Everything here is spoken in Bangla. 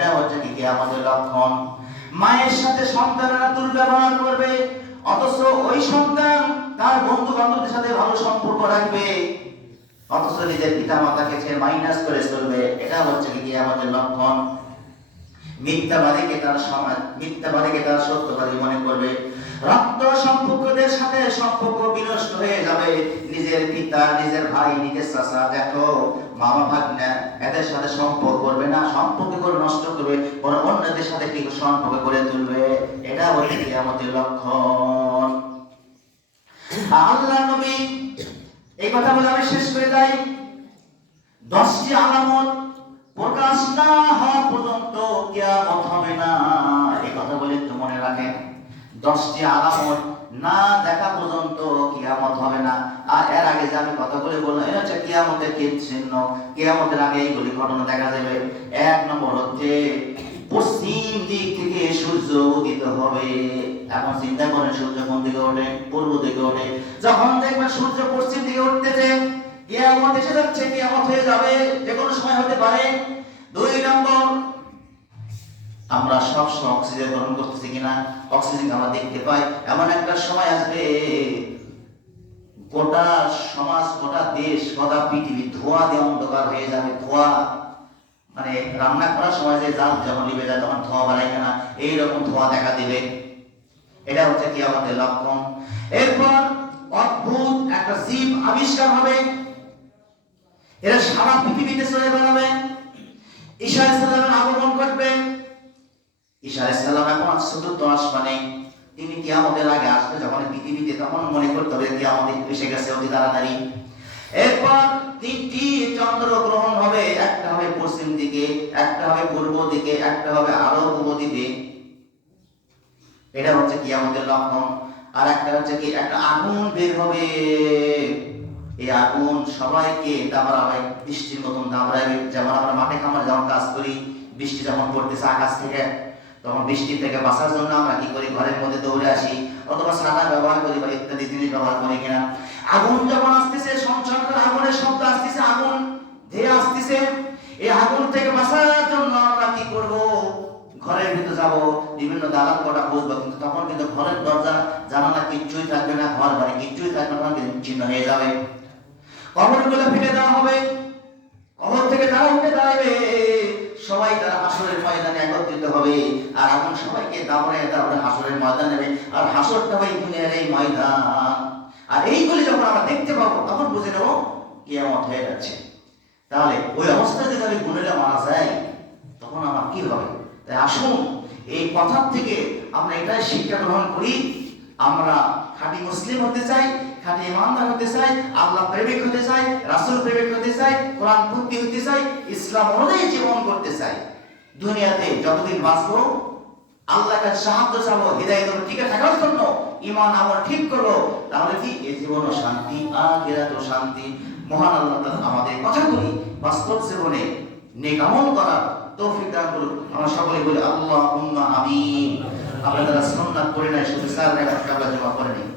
এটা হচ্ছে কি কিয়ামতের লক্ষণ। মায়ের সাথে সন্তানেরা দুর্ব্যবহার করবে, অথচ ওই সন্তান তার বন্ধু বান্ধবদের সাথে ভালো সম্পর্ক রাখবে, অথচ নিজের পিতা মাতাকে সে মাইনাস করে চলবে, এটা হচ্ছে কি কিয়ামতের লক্ষণ। মিথ্যাবাদীকে তার সত্যবাদী মনে করবে, রক্ত সম্পর্কদের সাথে সম্পর্ক বিনষ্ট হয়ে যাবে। নিজের পিতা, নিজের ভাই, নিজের চাচা, দেখো মামা, ভাগ্না, এদের সাথে সম্পর্ক করবে না, সম্পর্ক করে নষ্ট করবে, বরং অন্যদের সাথে কি সম্পর্ক করে তুলবে, এটা হচ্ছে কিয়ামতের লক্ষণ। আল্লাহর নবী এই কথা বলে আমি শেষ করে যাই। 10টি আলামত প্রকাশ না হওয়া পর্যন্ত কিয়ামত হবে না, এই কথা বলে একটু মনে রাখেন। 10টি আলামত না দেখা পর্যন্ত কিয়ামত হবে না। আর এর আগে যে আমি কথা বলে বললাম, এটা হচ্ছে কিয়ামতের চিহ্ন। কিয়ামতের আগে এইগুলি ঘটনা দেখা যাবে। 1 নম্বর হচ্ছে পশ্চিম দিক থেকে সূর্য উদিত হবে। এখন চিন্তা করেন, সূর্য কোন দিকে ওঠে? পূর্ব দিকে ওঠে। যখন দেখবেন সূর্য পশ্চিম দিকে উঠতেছে, কিয়ামত এসে যাচ্ছে, কিয়ামত হয়ে যাবে, যে কোনো সময় হতে পারে। 2 নম্বর, আমরা সবসময় অক্সিজেন গ্রহণ করতেছি কিনা, অক্সিজেন আমরা দেখতে পাই। এমন একটা সময় আসবে, গোটা সমাজ, গোটা দেশ, গোটা পৃথিবী ধোঁয়া দিয়ে অন্ধকার হয়ে যাবে। ধোঁয়া মানে রান্না করার সময় যে জাল যখন নিভে যায় তখন ধোঁয়া বাড়ায় না, এইরকম ধোঁয়া দেখা দিবে। এটা হচ্ছে কিয়ামতের লক্ষণ। এরপর অদ্ভুত একটা জীব আবিষ্কার হবে, এরা সারা পৃথিবীতে চলে বেড়াবে। ঈসা আলাইহিস সালামের আগমন ঘটবে। ঈসা আলাইহিস সালাম এখন 4th আসমানে, তিনি কিয়ামতের আগে আসবে যখন পৃথিবীতে, তখন মনে করতে হবে কিয়ামত এসে গেছে অতি তাড়াতাড়ি। এরপর 3টি চন্দ্র গ্রহণ হবে, একটা হবে পশ্চিম দিকে, একটা হবে পূর্ব দিকে, একটা হবে আরব উপদ্বীপে। এটা হচ্ছে কিয়ামতের লক্ষণ। আর একটা হচ্ছে কি, একটা আগুন বের হবে, এই আগুন সবাইকে দাবড়াবে, বৃষ্টির মতন দাবড়াবে। যেমন আমরা মাঠে খামারে যখন কাজ করি, বৃষ্টি যখন পড়তেছে আকাশ থেকে, তখন বৃষ্টি থেকে বাঁচার জন্য আমরা কি করি, ঘরের মধ্যে দৌড়ে আসি, অথবা ছাতা ব্যবহার করি বা ইত্যাদি জিনিস ব্যবহার করি কিনা। আগুন যখন আসতেছে, সংসার আগুনের শব্দ আসতেছে, আগুন ধেয়ে আসতেছে, এই আগুন থেকে বাঁচার জন্য আমরা কি করব, ঘরের ভিতরে যাব, বিভিন্ন দালান কোঠা খুঁজবো, কিন্তু তখন কিন্তু ঘরের দরজা জানালা কিচ্ছুই থাকবে না, ঘর বাড়ি কিচ্ছুই থাকবে না, চিহ্ন হয়ে যাবে। কবরগুলো ফেলে দেওয়া হবে, কবর থেকে তারা উঠে দাঁড়াবে, সবাই তারা হাসরের ময়দানে একত্রিত হবে, আর আগুন সবাইকে দাবড়ায় দাবড়ে হাসরের ময়দানে নেবে, আর হাসরটা হবে দুনিয়ার এই ময়দান। আর এইগুলি যখন আমরা দেখতে পাবো, তখন বুঝে নেব কিয়ামত হয়ে যাচ্ছে। তাহলে ওই অবস্থায় যদি আমি গুণেরা মারা যায়, তখন আমার কি হবে? তাই আসুন এই কথার থেকে আমরা এটাই শিক্ষা গ্রহণ করি, আমরা খাঁটি মুসলিম হতে চাই, খাঁটি ইমানদার হতে চাই, আল্লাহ প্রেমিক হতে চাই, রাসূল প্রেমিক হতে চাই, কোরআন পন্থী হতে চাই, ইসলাম অনুযায়ী জীবন করতে চাই। দুনিয়াতে যতদিন বাঁচবো আল্লাহর কাছে সাহায্য চাবো, হিদায়াতের টিকে থাকার জন্য, ঈমান আমল ঠিক করবো, তাহলে কি এই জীবনও শান্তি, আখিরাতেও শান্তি। মহান আল্লাহ তাআলা আমাদের কথাগুলি বাস্তব জীবনে নেক আমল করার তৌফিক দান করুন। আমরা সকলে বলি আল্লাহুম্মা আমিন। আমরা যারা সুন্নাত পড়ি না, শুধু সার রেখা জমা করে নিই।